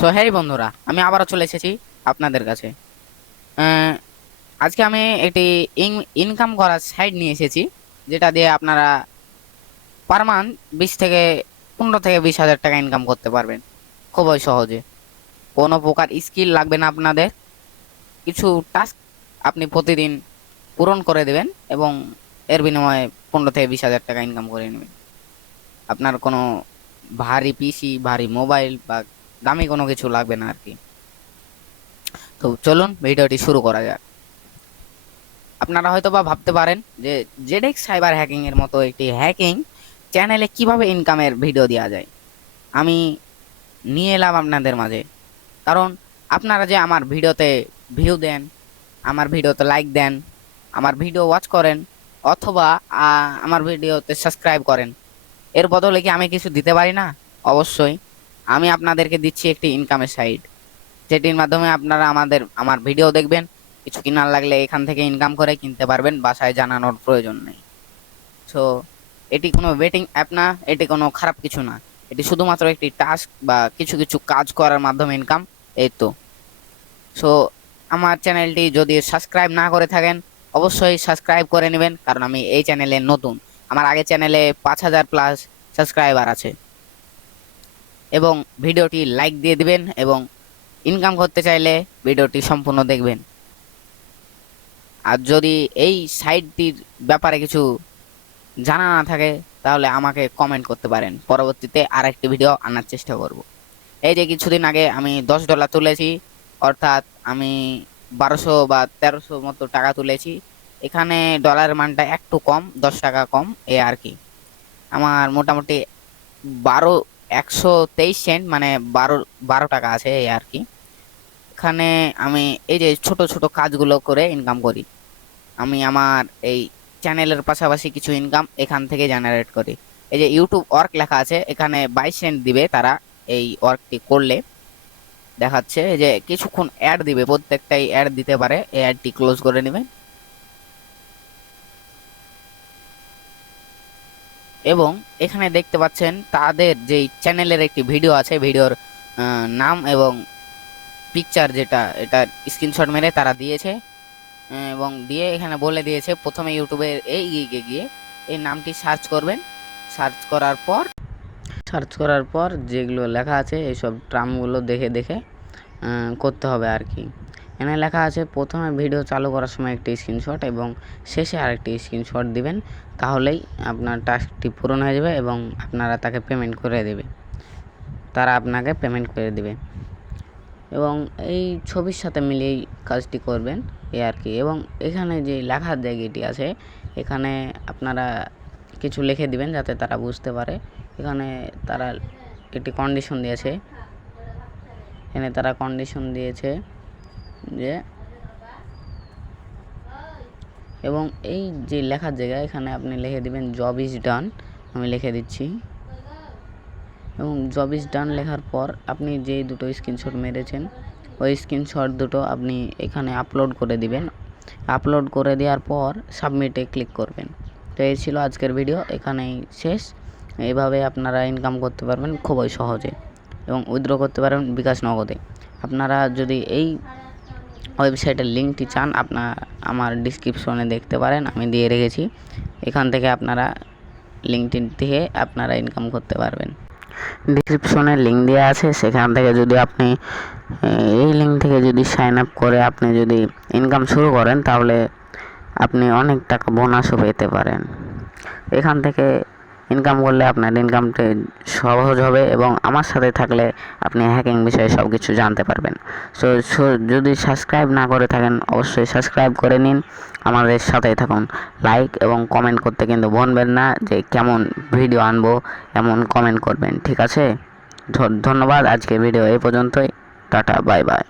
So hey বন্ধুরা, আমি আবারও চলে এসেছি আপনাদের কাছে। আহ, আজকে আমি একটি ইনকাম করার সাইট নিয়ে এসেছি, যেটা দিয়ে আপনারা পার মান্থ 15 থেকে 20 হাজার টাকা ইনকাম করতে পারবেন খুবই সহজে। কোনো প্রকার স্কিল লাগবে না আপনাদের। কিছু টাস্ক আপনি প্রতিদিন পূরণ করে দেবেন এবং এর বিনিময়ে 15 থেকে 20 হাজার টাকা ইনকাম করে নেবেন। আপনার কোনো ভারী পিসি, ভারী মোবাইল বা দামি কোনো কিছু লাগবে না আর কি। তো চলুন ভিডিওটি শুরু করা যাক। আপনারা হয়তো বা ভাবতে পারেন যে জেডএক্স সাইবার হ্যাকিং এর মতো একটি হ্যাকিং চ্যানেলে কিভাবে ইনকামের ভিডিও দেওয়া যায়। আমি নিয়ে এলাম আপনাদের মাঝে, কারণ আপনারা যে আমার ভিডিওতে ভিউ দেন, আমার ভিডিওতে লাইক দেন, আমার ভিডিও ওয়াচ করেন, অথবা আমার ভিডিওতে সাবস্ক্রাইব করেন, এর বদলে কি আমি কিছু দিতে পারি না? অবশ্যই। আমি আপনাদেরকে দিচ্ছি একটি ইনকামের সাইট, যেটির মাধ্যমে আপনারা আমার ভিডিও দেখবেন, কিছু কেনার লাগলে এখান থেকে ইনকাম করে কিনতে পারবেন, বাসায় জানানোর প্রয়োজন নেই। সো এটি কোনো বেটিং অ্যাপ না, এটি কোনো খারাপ কিছু না। এটি শুধুমাত্র একটি টাস্ক বা কিছু কিছু কাজ করার মাধ্যমে ইনকাম, এই তো। সো আমার চ্যানেলটি যদি সাবস্ক্রাইব না করে থাকেন, অবশ্যই সাবস্ক্রাইব করে নেবেন, কারণ আমি এই চ্যানেলে নতুন। আমার আগের চ্যানেলে 5,000+ সাবস্ক্রাইবার আছে। এবং ভিডিওটি লাইক দিয়ে দিবেন এবং ইনকাম করতে চাইলে ভিডিওটি সম্পূর্ণ দেখবেন। আর যদি এই সাইটটির ব্যাপারে কিছু জানা না থাকে, তাহলে আমাকে কমেন্ট করতে পারেন, পরবর্তীতে আরেকটি ভিডিও আনার চেষ্টা করব। এই যে কিছুদিন আগে আমি $10 তুলেছি, অর্থাৎ আমি 1200 বা 1300 মতো টাকা তুলেছি। এখানে ডলারের মানটা একটু কম, 10 টাকা কম, এ আর কি। আমার মোটামুটি 123 সেন্ট, মানে 12 টাকা আছে, এই আর কি। এখানে আমি এই যে ছোট ছোট কাজগুলো করে ইনকাম করি। আমি আমার এই চ্যানেলের পাশাপাশি কিছু ইনকাম এখান থেকে জেনারেট করি। এই যে ইউটিউব ওয়ার্ক লেখা আছে, এখানে 22 সেন্ট দিবে তারা এই ওয়ার্কটি করলে। দেখাচ্ছে যে কিছুক্ষণ অ্যাড দিবে, প্রত্যেকটাই অ্যাড দিতে পারে। এই অ্যাডটি ক্লোজ করে নেবেন এবং এখানে দেখতে পাচ্ছেন তাদের যেই চ্যানেলের একটি ভিডিও আছে, ভিডিওর নাম এবং পিকচার, যেটা এটার স্ক্রিনশট মেরে তারা দিয়েছে। এবং দিয়ে এখানে বলে দিয়েছে প্রথমে ইউটিউবের এই গিয়ে গিয়ে এই নামটি সার্চ করার পর যেগুলো লেখা আছে এইসব ট্রামগুলো দেখে দেখে করতে হবে আর কি। এখানে লেখা আছে প্রথমে ভিডিও চালু করার সময় একটি স্ক্রিনশট এবং শেষে আরেকটি স্ক্রিনশট দিবেন, তাহলেই আপনার টাস্কটি পূরণ হয়ে যাবে এবং আপনারা তাকে পেমেন্ট করে দেবে, তারা আপনাকে পেমেন্ট করে দেবে। এবং এই ছবির সাথে মিলিয়েই কাজটি করবেন, এই আর কি। এবং এখানে যে লেখার জায়গাটি আছে, এখানে আপনারা কিছু লিখে দিবেন যাতে তারা বুঝতে পারে। এখানে তারা একটি কন্ডিশন দিয়েছে, যে এবং এই যে লেখার জায়গায় এখানে আপনি লিখে দিবেন জব ইজ ডান। আমি লিখে দিচ্ছি। এবং জব ইজ ডান লেখার পর আপনি যে দুটো স্ক্রিনশট মেরেছেন, ওই স্ক্রিনশট দুটো আপনি এখানে আপলোড করে দিবেন। আপলোড করে দেওয়ার পর সাবমিটে ক্লিক করবেন। তো এই ছিল আজকের ভিডিও, এখানেই শেষ। এইভাবে আপনারা ইনকাম করতে পারবেন খুবই সহজে এবং উইথড্র করতে পারবেন বিকাশ নগদে। আপনারা যদি এই ওয়েবসাইটের লিঙ্কটি চান, আমার ডিসক্রিপশনে দেখতে পারেন, আমি দিয়ে রেখেছি। এখান থেকে আপনারা লিঙ্কটি দিয়ে আপনারা ইনকাম করতে পারবেন। ডিসক্রিপশনে লিঙ্ক দেওয়া আছে, সেখান থেকে যদি আপনি এই লিঙ্ক থেকে যদি সাইন আপ করে আপনি যদি ইনকাম শুরু করেন, তাহলে আপনি অনেক টাকা বোনাসও পেতে পারেন। এখান থেকে ইনকাম করলে আপনার ইনকামটি সহজ হবে এবং আমার সাথে থাকলে আপনি হ্যাকিং বিষয়ে সব কিছু জানতে পারবেন। সো যদি সাবস্ক্রাইব না করে থাকেন, অবশ্যই সাবস্ক্রাইব করে নিন, আমাদের সাথেই থাকুন। লাইক এবং কমেন্ট করতে কিন্তু ভুলবেন না, যে কেমন ভিডিও আনবো এমন কমেন্ট করবেন, ঠিক আছে? ধন্যবাদ। আজকে ভিডিও এই পর্যন্তই। Tata, bye bye.